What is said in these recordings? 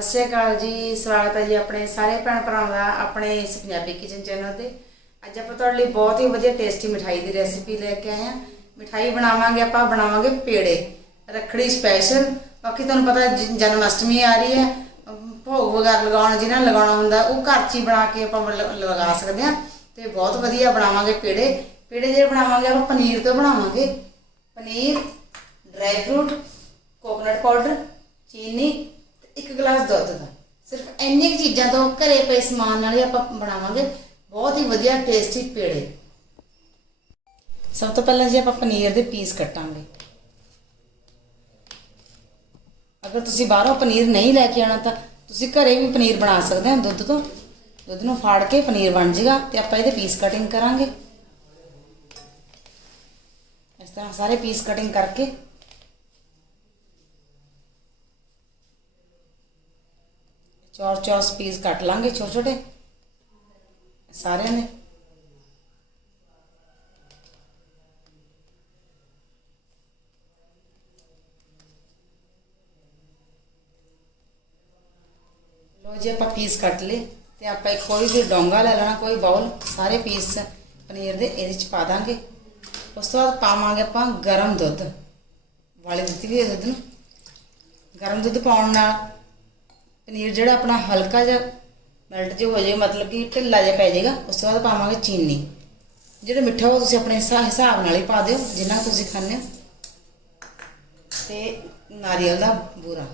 ਸਤਿ ਸ਼੍ਰੀ ਅਕਾਲ ਜੀ, ਸਵਾਗਤ ਹੈ ਜੀ ਆਪਣੇ ਸਾਰੇ ਭੈਣ ਭਰਾਵਾਂ ਦਾ, ਆਪਣੇ ਇਸ ਪੰਜਾਬੀ ਕਿਚਨ ਚੈਨਲ ਤੇ। ਅੱਜ ਆਪਾਂ ਤੁਹਾਡੇ ਲਈ ਬਹੁਤ ਹੀ ਵਧੀਆ ਟੇਸਟੀ ਮਿਠਾਈ ਦੀ ਰੈਸਿਪੀ ਲੈ ਕੇ ਆਏ ਹਾਂ। ਮਿਠਾਈ ਬਣਾਵਾਂਗੇ, ਆਪਾਂ ਬਣਾਵਾਂਗੇ ਪੇੜੇ। ਰੱਖੜੀ ਸਪੈਸ਼ਲ ਬਾਕੀ ਤੁਹਾਨੂੰ ਪਤਾ ਜ- ਜਨਮ ਅਸ਼ਟਮੀ ਆ ਰਹੀ ਹੈ। ਭੋਗ ਵਗੈਰਾ ਲਗਾਉਣ ਜਿਹਨਾਂ ਨੇ ਲਗਾਉਣਾ ਹੁੰਦਾ, ਉਹ ਘਰ 'ਚ ਹੀ ਬਣਾ ਕੇ ਆਪਾਂ ਲ- ਲਗਾ ਸਕਦੇ ਹਾਂ। ਤੇ ਬਹੁਤ ਵਧੀਆ ਬਣਾਵਾਂਗੇ ਪੇੜੇ। ਪੇੜੇ ਜਿਹੜੇ ਬਣਾਵਾਂਗੇ, ਆਪਾਂ ਪਨੀਰ ਤੋਂ ਬਣਾਵਾਂਗੇ। Paneer dry fruit coconut powder ਚੀਨੀ ਗਲਾਸ ਦੁੱਧ ਦਾ। ਸਿਰਫ ਇੰਨੀ ਕੁ ਚੀਜ਼ਾਂ ਤੋਂ ਘਰੇ ਪਏ ਸਮਾਨ ਨਾਲ ਹੀ ਆਪਾਂ ਬਣਾਵਾਂਗੇ। ਬਹੁਤ ਹੀ ਵਧੀਆ ਟੇਸਟੀ ਪੇੜੇ। ਸਭ ਤੋਂ ਪਹਿਲਾਂ ਜੀ ਆਪਾਂ ਪਨੀਰ ਦੇ ਪੀਸ ਕੱਟਾਂਗੇ। ਅਗਰ ਤੁਸੀਂ ਬਾਹਰੋਂ ਪਨੀਰ ਨਹੀਂ ਲੈ ਕੇ ਆਣਾ ਤਾਂ ਤੁਸੀਂ ਘਰੇ ਵੀ ਪਨੀਰ ਬਣਾ ਸਕਦੇ ਹੋ ਦੁੱਧ ਤੋਂ। ਦੁੱਧ ਨੂੰ ਫਾੜ ਕੇ ਪਨੀਰ ਬਣ ਜਾਏਗਾ ਤੇ ਆਪਾਂ ਇਹਦੇ ਪੀਸ ਕਟਿੰਗ ਕਰਾਂਗੇ। ਇਸ ਤਰ੍ਹਾਂ ਸਾਰੇ ਪੀਸ ਕਟਿੰਗ ਕਰਕੇ ਚੌਰ ਚੌਰਸ ਪੀਸ ਕੱਟ ਲਾਂਗੇ ਛੋਟੇ ਛੋਟੇ ਸਾਰਿਆਂ ਨੇ ਲੋ ਜੀ, ਆਪਾਂ ਪੀਸ ਕੱਟ ਲਏ ਤੇ ਆਪਾਂ ਇੱਕ ਕੋਈ ਵੀ ਡੋਂਗਾ ਲੈ ਲੈਣਾ, ਕੋਈ ਬਾਉਲ ਸਾਰੇ ਪੀਸ ਪਨੀਰ ਦੇ ਇਹਦੇ ਚ ਪਾ ਦਾਂਗੇ। ਉਸ ਤੋਂ ਬਾਅਦ ਪਾਵਾਂਗੇ ਆਪਾਂ ਗਰਮ ਦੁੱਧ। ਵਾਲੇ ਦਿੱਤੀ ਵੀ ਦੁੱਧ ਨੂੰ। ਗਰਮ ਦੁੱਧ ਪਾਉਣ ਨਾਲ ਪਨੀਰ ਜਿਹੜਾ ਆਪਣਾ ਹਲਕਾ ਜਿਹਾ ਮੈਲਟ ਜਿਹਾ ਹੋ ਜਾਏ, ਮਤਲਬ ਕਿ ਢਿੱਲਾ ਜਿਹਾ ਪੈ ਜਾਏਗਾ, ਉਸ ਤੋਂ ਬਾਅਦ ਪਾਵਾਂਗੇ ਚੀਨੀ। ਜਿਹੜਾ ਮਿੱਠਾ ਉਹ ਤੁਸੀਂ ਆਪਣੇ ਹਿਸਾਬ ਨਾਲ ਹੀ ਪਾ ਦਿਓ, ਜਿੰਨਾ ਤੁਸੀਂ ਖਾਂਦੇ ਹੋ। ਤੇ ਨਾਰੀਅਲ ਦਾ ਬੂਰਾ।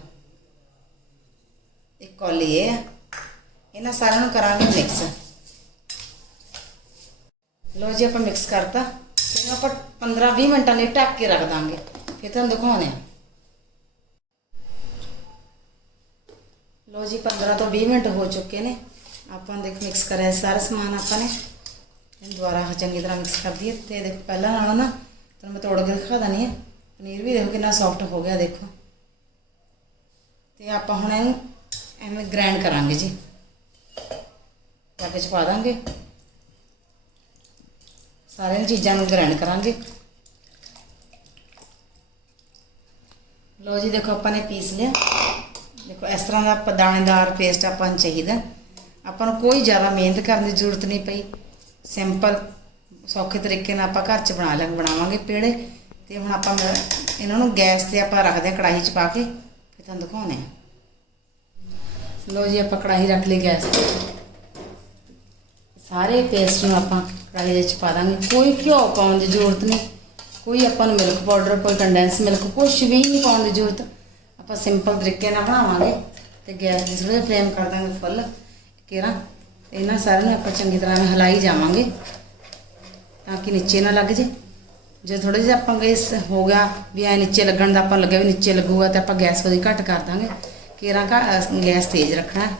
ਇੱਕ ਕੌਲੀ ਇਹ ਹੈ ਇਹਨਾਂ ਸਾਰਿਆਂ ਨੂੰ ਕਰਾਂਗੇ ਮਿਕਸ ਲੋ ਜੀ, ਆਪਾਂ ਮਿਕਸ ਕਰਤਾ। ਤੇ ਇਹਨੂੰ ਆਪਾਂ 15-20 ਮਿੰਟਾਂ ਲਈ ਢੱਕ ਕੇ ਰੱਖ ਦਾਂਗੇ। ਫਿਰ ਤੁਹਾਨੂੰ ਦਿਖਾਉਂਦੇ ਹਾਂ। ਲੋ ਜੀ 15 ਤੋਂ 20 ਮਿੰਟ ਹੋ ਚੁੱਕੇ ਨੇ। ਆਪਾਂ ਦੇਖ ਮਿਕਸ ਕਰਿਆ ਸਾਰਾ ਸਮਾਨ ਆਪਾਂ ਨੇ। ਇਹਨੂੰ ਦੁਬਾਰਾ ਚੰਗੀ ਤਰ੍ਹਾਂ ਮਿਕਸ ਕਰ ਦਈਏ ਤੇ ਦੇਖੋ ਪਹਿਲਾਂ ਨਾਲੋਂ ਨਾ ਤੁਹਾਨੂੰ ਮੈਂ ਤੋੜ ਕੇ ਦਿਖਾ ਦਣੀ ਹੈ। ਪਨੀਰ ਵੀ ਦੇਖੋ ਕਿੰਨਾ ਸੌਫਟ ਹੋ ਗਿਆ, ਦੇਖੋ। ਤੇ ਆਪਾਂ ਹੁਣ ਇਹਨੂੰ ਐਵੇਂ ਗ੍ਰਾਈਂਡ ਕਰਾਂਗੇ ਜੀ। ਪਾਕੇ ਚ ਪਾ ਦਾਂਗੇ। ਸਾਰੀਆਂ ਚੀਜ਼ਾਂ ਨੂੰ ਗ੍ਰਾਈਂਡ ਕਰਾਂਗੇ। ਲੋ ਜੀ, ਦੇਖੋ ਆਪਾਂ ਨੇ ਪੀਸ ਲਿਆ। ਦੇਖੋ, ਇਸ ਤਰ੍ਹਾਂ ਦਾ ਆਪਾਂ ਦਾਣੇਦਾਰ ਪੇਸਟ ਆਪਾਂ ਨੂੰ ਚਾਹੀਦਾ। ਆਪਾਂ ਨੂੰ ਕੋਈ ਜ਼ਿਆਦਾ ਮਿਹਨਤ ਕਰਨ ਦੀ ਜ਼ਰੂਰਤ ਨਹੀਂ ਪਈ। ਸਿੰਪਲ ਸੌਖੇ ਤਰੀਕੇ ਨਾਲ ਆਪਾਂ ਘਰ 'ਚ ਬਣਾ ਲਾਂਗੇ ਬਣਾਵਾਂਗੇ ਪੇੜੇ। ਤੇ ਹੁਣ ਆਪਾਂ ਇਹਨਾਂ ਨੂੰ ਗੈਸ ਤੇ ਆਪਾਂ ਰੱਖਦੇ ਹਾਂ ਕੜਾਹੀ 'ਚ ਪਾ ਕੇ, ਫਿਰ ਤੁਹਾਨੂੰ ਦਿਖਾਉਣੇ ਆ ਲੋ ਜੀ, ਆਪਾਂ ਕੜਾਹੀ ਰੱਖ ਲਈ ਗੈਸ ਤੇ। ਸਾਰੇ ਪੇਸਟ ਨੂੰ ਆਪਾਂ ਕੜਾਹੀ ਵਿੱਚ ਪਾ ਦਾਂਗੇ। ਕੋਈ ਘਿਓ ਪਾਉਣ ਦੀ ਜ਼ਰੂਰਤ ਨਹੀਂ। ਕੋਈ ਆਪਾਂ ਨੂੰ ਮਿਲਕ ਪਾਊਡਰ ਕੋਈ ਕੰਡੈਂਸ ਮਿਲਕ ਕੁਝ ਵੀ ਨਹੀਂ ਪਾਉਣ ਦੀ ਜ਼ਰੂਰਤ। ਆਪਾਂ ਸਿੰਪਲ ਤਰੀਕੇ ਨਾਲ ਬਣਾਵਾਂਗੇ ਤੇ ਗੈਸ ਦੀ ਥੋੜਾ ਜਿਹਾ ਫਲੇਮ ਕਰ ਦਾਂਗੇ ਫੁੱਲ ਕੇਰਾ ਤੇ ਇਹਨਾਂ ਸਾਰਿਆਂ ਨੂੰ ਆਪਾਂ ਚੰਗੀ ਤਰ੍ਹਾਂ ਨਾਲ ਹਿਲਾਈ ਜਾਵਾਂਗੇ ਤਾਂ ਕਿ ਨੀਚੇ ਨਾ ਲੱਗ ਜੇ। ਜੇ ਥੋੜਾ ਜਿਹਾ ਆਪਾਂ ਗੈਸ ਹੋ ਗਿਆ ਵੀ ਐ ਨੀਚੇ ਲੱਗਣ ਦਾ ਆਪਾਂ ਲੱਗਿਆ ਵੀ ਨੀਚੇ ਲੱਗੂਗਾ ਤੇ ਆਪਾਂ ਗੈਸ ਉਹਦੀ ਘੱਟ ਕਰ ਦਾਂਗੇ। ਕੇਰਾ ਗੈਸ ਤੇਜ਼ ਰੱਖਣਾ। ਹੈ।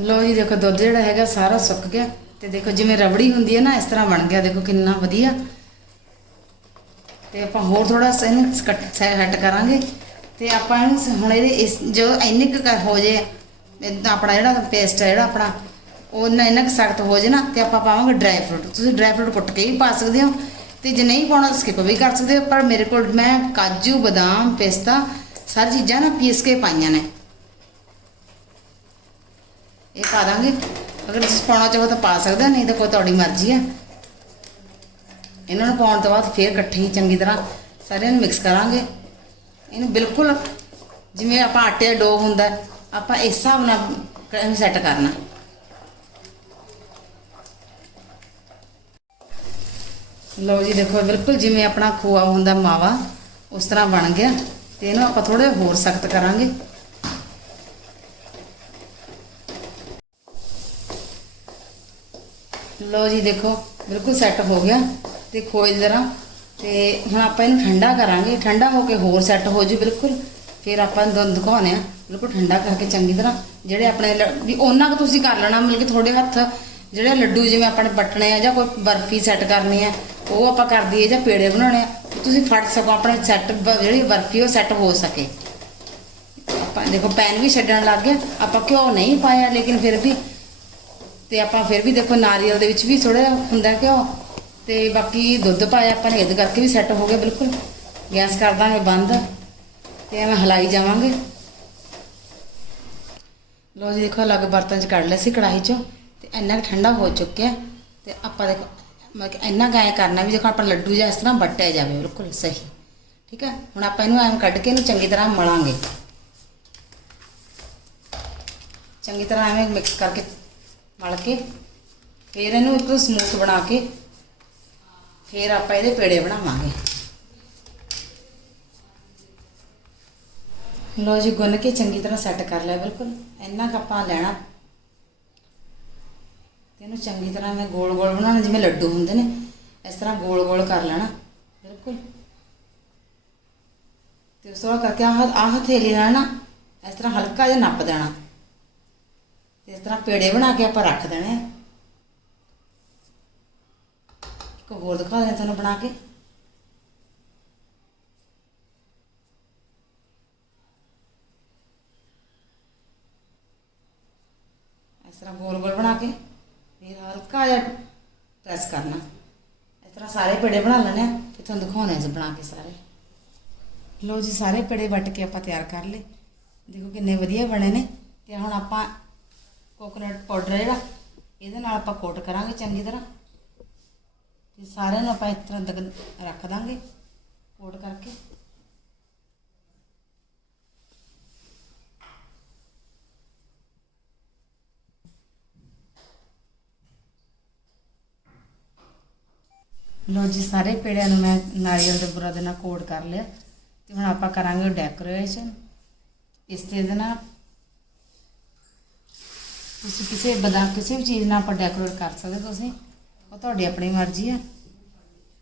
ਲੋ ਜੀ, ਦੇਖੋ ਦੁੱਧ ਜਿਹੜਾ ਹੈਗਾ ਸਾਰਾ ਸੁੱਕ ਗਿਆ ਤੇ ਦੇਖੋ ਜਿਵੇਂ ਰਬੜੀ ਹੁੰਦੀ ਹੈ ਨਾ, ਇਸ ਤਰ੍ਹਾਂ ਬਣ ਗਿਆ। ਦੇਖੋ ਕਿੰਨਾ ਵਧੀਆ। ਤੇ ਆਪਾਂ ਹੋਰ ਥੋੜਾ ਇਹਨੂੰ ਸੈੱਟ ਕਰਾਂਗੇ। ਤੇ ਆਪਾਂ ਇਹਨੂੰ ਹੁਣ ਇਹਦੇ ਇਸ, ਜੋ ਇੰਨੇ ਕੁ ਹੋ ਜੇ ਆਪਣਾ ਜਿਹੜਾ ਪੇਸਟ ਹੈ ਜਿਹੜਾ ਆਪਣਾ, ਉਹ ਇੰਨਾ ਇੰਨਾ ਕੁ ਸਖਤ ਹੋ ਜੇ ਨਾ, ਤੇ ਆਪਾਂ ਪਾਵਾਂਗੇ ਡਰਾਈ ਫਰੂਟ ਤੁਸੀਂ ਡਰਾਈ ਫਰੂਟ ਕੁੱਟ ਕੇ ਵੀ ਪਾ ਸਕਦੇ ਹੋ, ਤੇ ਜੇ ਨਹੀਂ ਪਾਉਣਾ ਤਾਂ ਸਕਿਪ ਵੀ ਕਰ ਸਕਦੇ ਹੋ, ਪਰ ਮੇਰੇ ਕੋਲ ਮੈਂ ਕਾਜੂ, ਬਦਾਮ, ਪਿਸਤਾ, ਸਾਰੀ ਚੀਜ਼ਾਂ ਨਾ ਪੀਸ ਕੇ ਪਾਈਆਂ ਨੇ। ਇਹ ਪਾ ਦਾਂਗੇ। ਅਗਰ ਤੁਸੀਂ ਪਾਉਣਾ ਚਾਹੋ ਤਾਂ ਪਾ ਸਕਦੇ ਹੋ, ਨਹੀਂ ਤਾਂ ਕੋਈ ਤੁਹਾਡੀ ਮਰਜ਼ੀ ਹੈ ਇਹਨਾਂ ਨੂੰ ਪਾਉਣ ਤੋਂ ਬਾਅਦ ਫੇਰ ਇਕੱਠੇ ਹੀ ਚੰਗੀ ਤਰ੍ਹਾਂ ਸਾਰਿਆਂ ਨੂੰ ਮਿਕਸ ਕਰਾਂਗੇ। ਇਹਨੂੰ ਬਿਲਕੁਲ ਜਿਵੇਂ ਆਪਾਂ ਆਟੇ ਦਾ ਡੋ ਹੁੰਦਾ, ਆਪਾਂ ਇਸ ਹਿਸਾਬ ਨਾਲ ਇਹਨੂੰ ਸੈੱਟ ਕਰਨਾ। ਲਓ ਜੀ, ਦੇਖੋ, ਬਿਲਕੁਲ ਜਿਵੇਂ ਆਪਣਾ ਖੋਆ ਹੁੰਦਾ ਮਾਵਾ, ਉਸ ਤਰ੍ਹਾਂ ਬਣ ਗਿਆ। ਤੇ ਇਹਨੂੰ ਆਪਾਂ ਥੋੜਾ ਹੋਰ ਸਖਤ ਕਰਾਂਗੇ। ਲਓ ਜੀ, ਦੇਖੋ, ਬਿਲਕੁਲ ਸੈੱਟ ਹੋ ਗਿਆ। ਤੇ ਖੋਏ ਦੀ ਤਰ੍ਹਾਂ ਤੇ ਹੁਣ ਆਪਾਂ ਇਹਨੂੰ ਠੰਡਾ ਕਰਾਂਗੇ। ਠੰਡਾ ਹੋ ਕੇ ਹੋਰ ਸੈੱਟ ਹੋ ਜੂ, ਬਿਲਕੁਲ। ਫਿਰ ਆਪਾਂ ਦੁੱਧ ਤੁਹਾਨੂੰ ਦਿਖਾਉਂਦੇ ਆ ਬਿਲਕੁਲ ਠੰਡਾ ਕਰਕੇ ਚੰਗੀ ਤਰ੍ਹਾਂ। ਜਿਹੜੇ ਆਪਣੇ ਲ- ਵੀ ਉਹਨਾਂ ਕੁ ਤੁਸੀਂ ਕਰ ਲੈਣਾ ਮਿਲ ਕੇ ਤੁਹਾਡੇ ਹੱਥ ਜਿਹੜੇ ਲੱਡੂ ਜਿਵੇਂ ਆਪਾਂ ਨੇ ਪੱਟਣੇ ਆ ਜਾਂ ਕੋਈ ਬਰਫੀ ਸੈੱਟ ਕਰਨੀ ਆ, ਉਹ ਆਪਾਂ ਕਰ ਦਈਏ ਜਾਂ ਪੇੜੇ ਬਣਾਉਣੇ ਆ ਤੁਸੀਂ ਫੜ ਸਕੋ ਆਪਣੇ ਸੈੱਟ ਜਿਹੜੀ ਬਰਫੀ ਉਹ ਸੈੱਟ ਹੋ ਸਕੇ। ਆਪਾਂ ਦੇਖੋ, ਪੈਨ ਵੀ ਛੱਡਣ ਲੱਗ ਗਿਆ ਆਪਾਂ ਘਿਓ ਨਹੀਂ ਪਾਇਆ, ਲੇਕਿਨ ਫਿਰ ਵੀ ਤੇ ਆਪਾਂ ਫਿਰ ਵੀ ਦੇਖੋ, ਨਾਰੀਅਲ ਦੇ ਵਿੱਚ ਵੀ ਥੋੜਾ ਹੁੰਦਾ ਘਿਓ। ਤੇ ਬਾਕੀ ਦੁੱਧ ਪਾਇਆ ਆਪਾਂ ਨੇ, ਇਹਦੇ ਕਰਕੇ ਵੀ ਸੈੱਟ ਹੋ ਗਿਆ ਬਿਲਕੁਲ। ਗੈਸ ਕਰ ਦਾਂਗੇ ਬੰਦ ਤੇ ਐਵੇਂ ਹਲਾਈ ਜਾਵਾਂਗੇ। ਲੋ ਜੀ, ਦੇਖੋ ਅਲੱਗ ਬਰਤਨ 'ਚ ਕੱਢ ਲਿਆ ਸੀ ਕੜਾਹੀ 'ਚੋਂ ਤੇ ਇੰਨਾ ਕੁ ਠੰਡਾ ਹੋ ਚੁੱਕਿਆ ਤੇ ਆਪਾਂ ਦੇਖੋ, ਮਤਲਬ ਇੰਨਾ ਗਾਇ ਕਰਨਾ ਵੀ ਦੇਖੋ ਆਪਾਂ ਲੱਡੂ ਜਿਹਾ ਇਸ ਤਰ੍ਹਾਂ ਵੱਟਿਆ ਜਾਵੇ ਬਿਲਕੁਲ ਸਹੀ। ਠੀਕ ਹੈ, ਹੁਣ ਆਪਾਂ ਇਹਨੂੰ ਐਵੇਂ ਕੱਢ ਕੇ ਇਹਨੂੰ ਚੰਗੀ ਤਰ੍ਹਾਂ ਮਲਾਂਗੇ। ਚੰਗੀ ਤਰ੍ਹਾਂ ਐਵੇਂ ਮਿਕਸ ਕਰਕੇ ਮਲ ਕੇ, ਫਿਰ ਇਹਨੂੰ ਇੱਕ ਸਮੂਥ ਬਣਾ ਕੇ ਫਿਰ ਆਪਾਂ ਇਹਦੇ ਪੇੜੇ ਬਣਾਵਾਂਗੇ। ਲੋ ਜੀ, ਗੁੰਨ ਕੇ ਚੰਗੀ ਤਰ੍ਹਾਂ ਸੈੱਟ ਕਰ ਲਿਆ, ਬਿਲਕੁਲ। ਇੰਨਾ ਕੁ ਆਪਾਂ ਲੈਣਾ। ਇਹਨੂੰ ਚੰਗੀ ਤਰ੍ਹਾਂ ਮੈਂ ਗੋਲ ਗੋਲ ਬਣਾਉਣਾ, ਜਿਵੇਂ ਲੱਡੂ ਹੁੰਦੇ ਨੇ, ਇਸ ਤਰ੍ਹਾਂ ਗੋਲ ਗੋਲ ਕਰ ਲੈਣਾ, ਬਿਲਕੁਲ। ਤੇ ਉਸ ਤੋਂ ਬਾਅਦ ਕਰਕੇ ਆਹ ਆਹ ਹਥੇਲੀ ਨਾਲ ਨਾ, ਇਸ ਤਰ੍ਹਾਂ ਹਲਕਾ ਜਿਹਾ ਨੱਪ ਦੇਣਾ। ਤੇ ਇਸ ਤਰ੍ਹਾਂ ਪੇੜੇ ਬਣਾ ਕੇ ਆਪਾਂ ਰੱਖ ਦੇਣੇ। ਆ ਇੱਕ ਹੋਰ ਦਿਖਾ ਦਿਆਂ ਤੁਹਾਨੂੰ ਬਣਾ ਕੇ। ਇਸ ਤਰ੍ਹਾਂ ਗੋਲ ਗੋਲ ਬਣਾ ਕੇ, ਫਿਰ ਹਲਕਾ ਜਿਹਾ ਪ੍ਰੈਸ ਕਰਨਾ। ਇਸ ਤਰ੍ਹਾਂ ਸਾਰੇ ਪੇੜੇ ਬਣਾ ਲੈਣੇ ਆ ਤੇ ਤੁਹਾਨੂੰ ਦਿਖਾਉਣੇ ਜੀ ਬਣਾ ਕੇ ਸਾਰੇ। ਲੋ ਜੀ, ਸਾਰੇ ਪੇੜੇ ਵੱਟ ਕੇ ਆਪਾਂ ਤਿਆਰ ਕਰ ਲਏ। ਦੇਖੋ ਕਿੰਨੇ ਵਧੀਆ ਬਣੇ ਨੇ। ਤੇ ਹੁਣ ਆਪਾਂ ਕੋਕੋਨਟ ਪਾਊਡਰ ਜਿਹੜਾ, ਇਹਦੇ ਨਾਲ ਆਪਾਂ ਕੋਟ ਕਰਾਂਗੇ ਚੰਗੀ ਤਰ੍ਹਾਂ। ਤੇ ਸਾਰਿਆਂ ਨੂੰ ਆਪਾਂ ਇਸ ਤਰ੍ਹਾਂ ਦਗ ਰੱਖ ਦਾਂਗੇ, ਕੋਟ ਕਰਕੇ। ਲੋ ਜੀ, ਸਾਰੇ ਪੇੜਿਆਂ ਨੂੰ ਮੈਂ ਨਾਰੀਅਲ ਦੇ ਬੁਰਾ ਦੇ ਨਾਲ ਕੋਟ ਕਰ ਲਿਆ। ਤੇ ਹੁਣ ਆਪਾਂ ਕਰਾਂਗੇ ਡੈਕੋਰੇਸ਼ਨ। ਇਸ ਤੇ ਦੇ ਨਾਲ ਤੁਸੀਂ ਕਿਸੇ ਬਦਾਮ ਕਿਸੇ ਵੀ ਚੀਜ਼ ਨਾਲ ਆਪਾਂ ਡੈਕੋਰੇਟ ਕਰ ਸਕਦੇ ਤੁਸੀਂ। ਉਹ ਤੁਹਾਡੀ ਆਪਣੀ ਮਰਜ਼ੀ ਆ।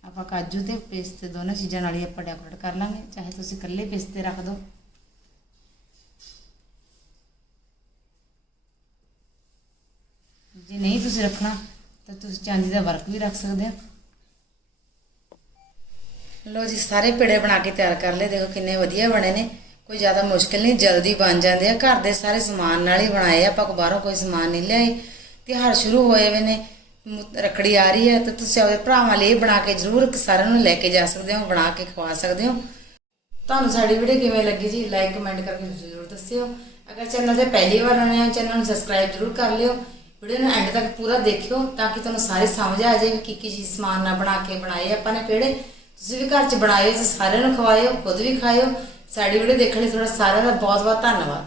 ਆਪਾਂ ਕਾਜੂ ਤੇ ਪਿਸਤੇ ਦੋਨਾਂ ਚੀਜ਼ਾਂ ਨਾਲ ਹੀ ਆਪਾਂ ਡੈਕੋਰੇਟ ਕਰ ਲਾਂਗੇ। ਚਾਹੇ ਤੁਸੀਂ ਇਕੱਲੇ ਪਿਸਤੇ ਰੱਖ ਦਿਓ ਜੇ ਨਹੀਂ ਤੁਸੀਂ ਰੱਖਣਾ, ਤਾਂ ਤੁਸੀਂ ਚਾਂਦੀ ਦਾ ਵਰਕ ਵੀ ਰੱਖ ਸਕਦੇ ਹੋ। ਲੋ ਜੀ, ਸਾਰੇ ਪੇੜੇ ਬਣਾ ਕੇ ਤਿਆਰ ਕਰ ਲਏ। ਦੇਖੋ ਕਿੰਨੇ ਵਧੀਆ ਬਣੇ ਨੇ। ਕੋਈ ਜ਼ਿਆਦਾ ਮੁਸ਼ਕਿਲ ਨਹੀਂ, ਜਲਦੀ ਬਣ ਜਾਂਦੇ ਆ। ਘਰ ਦੇ ਸਾਰੇ ਸਮਾਨ ਨਾਲ ਹੀ ਬਣਾਏ ਆ। ਆਪਾਂ ਕੋ ਬਾਹਰੋਂ ਕੋਈ ਸਮਾਨ ਨਹੀਂ ਲਿਆਏ। ਤਿਉਹਾਰ ਸ਼ੁਰੂ ਹੋਏ ਵੇ ਨੇ। ਰੱਖੜੀ ਆ ਰਹੀ ਹੈ ਤਾਂ ਤੁਸੀਂ ਆਪਣੇ ਭਰਾਵਾਂ ਲਈ ਇਹ ਬਣਾ ਕੇ ਜ਼ਰੂਰ ਸਾਰਿਆਂ ਨੂੰ ਲੈ ਕੇ ਜਾ ਸਕਦੇ ਹੋ, ਬਣਾ ਕੇ ਖਵਾ ਸਕਦੇ ਹੋ। ਤੁਹਾਨੂੰ ਸਾਡੀ ਵੀਡੀਓ ਕਿਵੇਂ ਲੱਗੀ ਜੀ ਲਾਈਕ ਕਮੈਂਟ ਕਰਕੇ ਜ਼ਰੂਰ ਦੱਸਿਓ। ਅਗਰ ਚੈਨਲ ਤੇ ਪਹਿਲੀ ਵਾਰ ਆਏ ਹੋ ਚੈਨਲ ਨੂੰ ਸਬਸਕ੍ਰਾਈਬ ਜ਼ਰੂਰ ਕਰ ਲਿਓ। ਵੀਡੀਓ ਨੂੰ ਐਂਡ ਤੱਕ ਪੂਰਾ ਦੇਖਿਓ ਤਾਂ ਕਿ ਤੁਹਾਨੂੰ ਸਾਰੀ ਸਮਝ ਆ ਜਾਏ ਵੀ ਕੀ ਕੀ ਚੀਜ਼ ਸਮਾਨ ਨਾਲ ਬਣਾ ਕੇ ਬਣਾਏ ਆਪਾਂ ਨੇ ਪੇੜੇ ਤੁਸੀਂ ਵੀ ਘਰ 'ਚ ਬਣਾਇਓ ਤੇ ਸਾਰਿਆਂ ਨੂੰ ਖਵਾਇਓ, ਖੁਦ ਵੀ ਖਾਇਓ। ਸਾਡੀ ਵੀਡੀਓ ਦੇਖਣ ਲਈ ਤੁਹਾਡਾ ਸਾਰਿਆਂ ਦਾ ਬਹੁਤ ਬਹੁਤ ਧੰਨਵਾਦ।